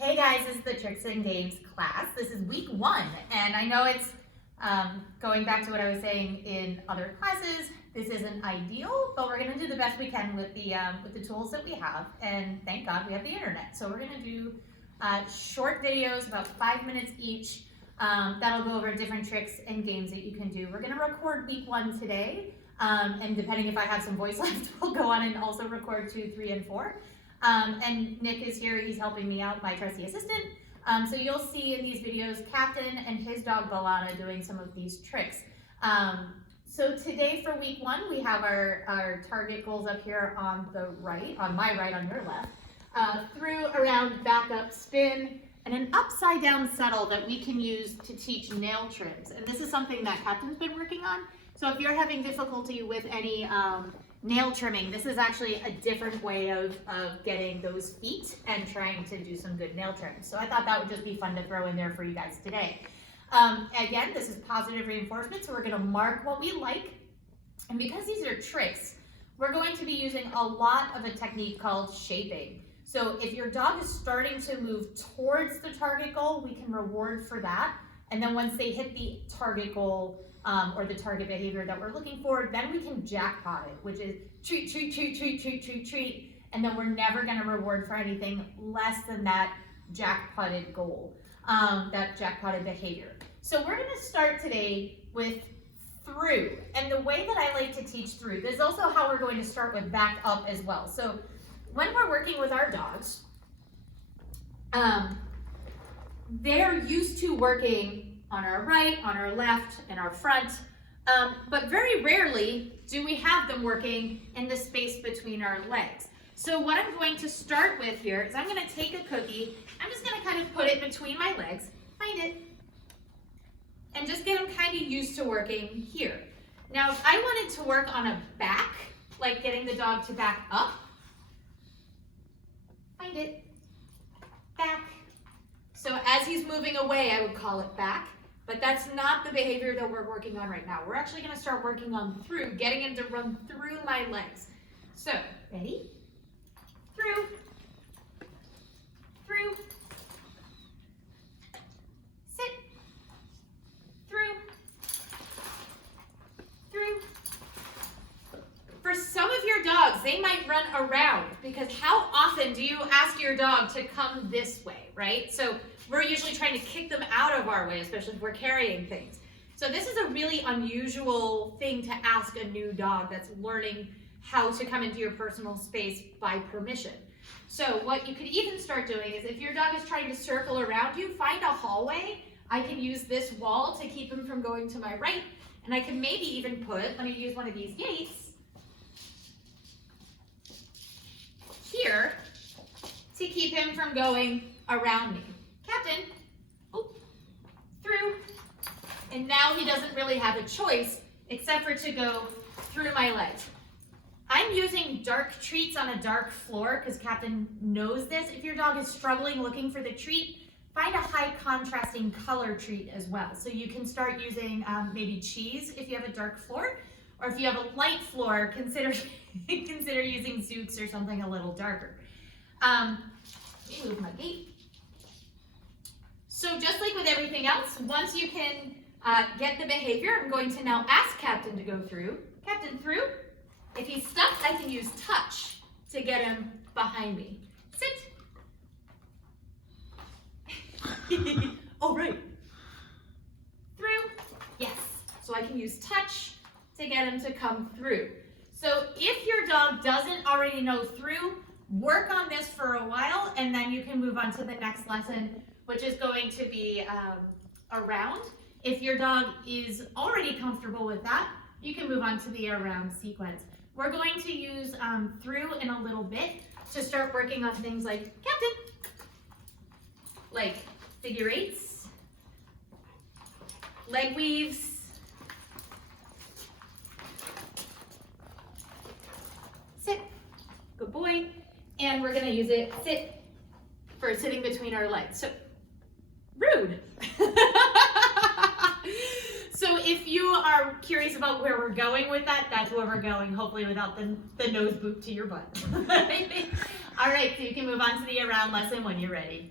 Hey guys, this is the Tricks and Games class. This is week 1, and I know it's going back to what I was saying in other classes. This isn't ideal, but we're going to do the best we can with the tools that we have, and thank God we have the internet. So we're going to do short videos, about 5 minutes each, that'll go over different tricks and games that you can do. We're going to record week 1 today, and depending if I have some voice left, we'll go on and also record 2, 3, and 4. And Nick is here, he's helping me out, my trusty assistant. So you'll see in these videos Captain and his dog Balana doing some of these tricks. So today for week 1, we have our target goals up here on the right, on my right, on your left. Through, around, back up, spin, and an upside down settle that we can use to teach nail trims. And this is something that Captain's been working on. So if you're having difficulty with any nail trimming, this is actually a different way of getting those feet and trying to do some good nail trims. So I thought that would just be fun to throw in there for you guys today. Again, this is positive reinforcement, so we're going to mark what we like. And because these are tricks, we're going to be using a lot of a technique called shaping. So if your dog is starting to move towards the target goal, we can reward for that. And then once they hit the target goal, or the target behavior that we're looking for, then we can jackpot it, which is treat, treat, treat, treat, treat, treat, treat, and then we're never going to reward for anything less than that jackpotted goal, that jackpotted behavior. So we're going to start today with through, and the way that I like to teach through, this is also how we're going to start with back up as well. So when we're working with our dogs, they're used to working on our right, on our left, and our front, but very rarely do we have them working in the space between our legs. So what I'm going to start with here is I'm going to take a cookie, I'm just going to kind of put it between my legs, find it, and just get them kind of used to working here. Now if I wanted to work on a back, like getting the dog to back up, find it, back. So as he's moving away, I would call it back. But that's not the behavior that we're working on right now. We're actually going to start working on through, getting him to run through my legs. So, ready? Through, through, sit, through, through. For some of your dogs, they might run around, because how often do you ask your dog to come this way, right? So we're usually trying to kick them out of our way, especially if we're carrying things. So this is a really unusual thing to ask a new dog that's learning how to come into your personal space by permission. So what you could even start doing is if your dog is trying to circle around you, find a hallway. I can use this wall to keep him from going to my right, and I can maybe even put, let me use one of these gates here to keep him from going around me. Captain, oh, through, and now he doesn't really have a choice except for to go through my legs. I'm using dark treats on a dark floor because Captain knows this. If your dog is struggling looking for the treat, find a high contrasting color treat as well. So you can start using maybe cheese if you have a dark floor, or if you have a light floor, consider using Zooks or something a little darker. Let me move my gate. So just like with everything else, once you can get the behavior, I'm going to now ask Captain to go through. Captain, through. If he's stuck, I can use touch to get him behind me. Sit. Oh, right. Through. Yes. So I can use touch to get him to come through. So if your dog doesn't already know through, work on this for a while, and then you can move on to the next lesson, which is going to be around. If your dog is already comfortable with that, you can move on to the around sequence. We're going to use through in a little bit to start working on things like Captain, like figure eights, leg weaves, sit, good boy, and we're gonna use it, sit, for sitting between our legs. So, rude. So if you are curious about where we're going with that, that's where we're going, hopefully without the nose boot to your butt. All right, so you can move on to the around lesson when you're ready.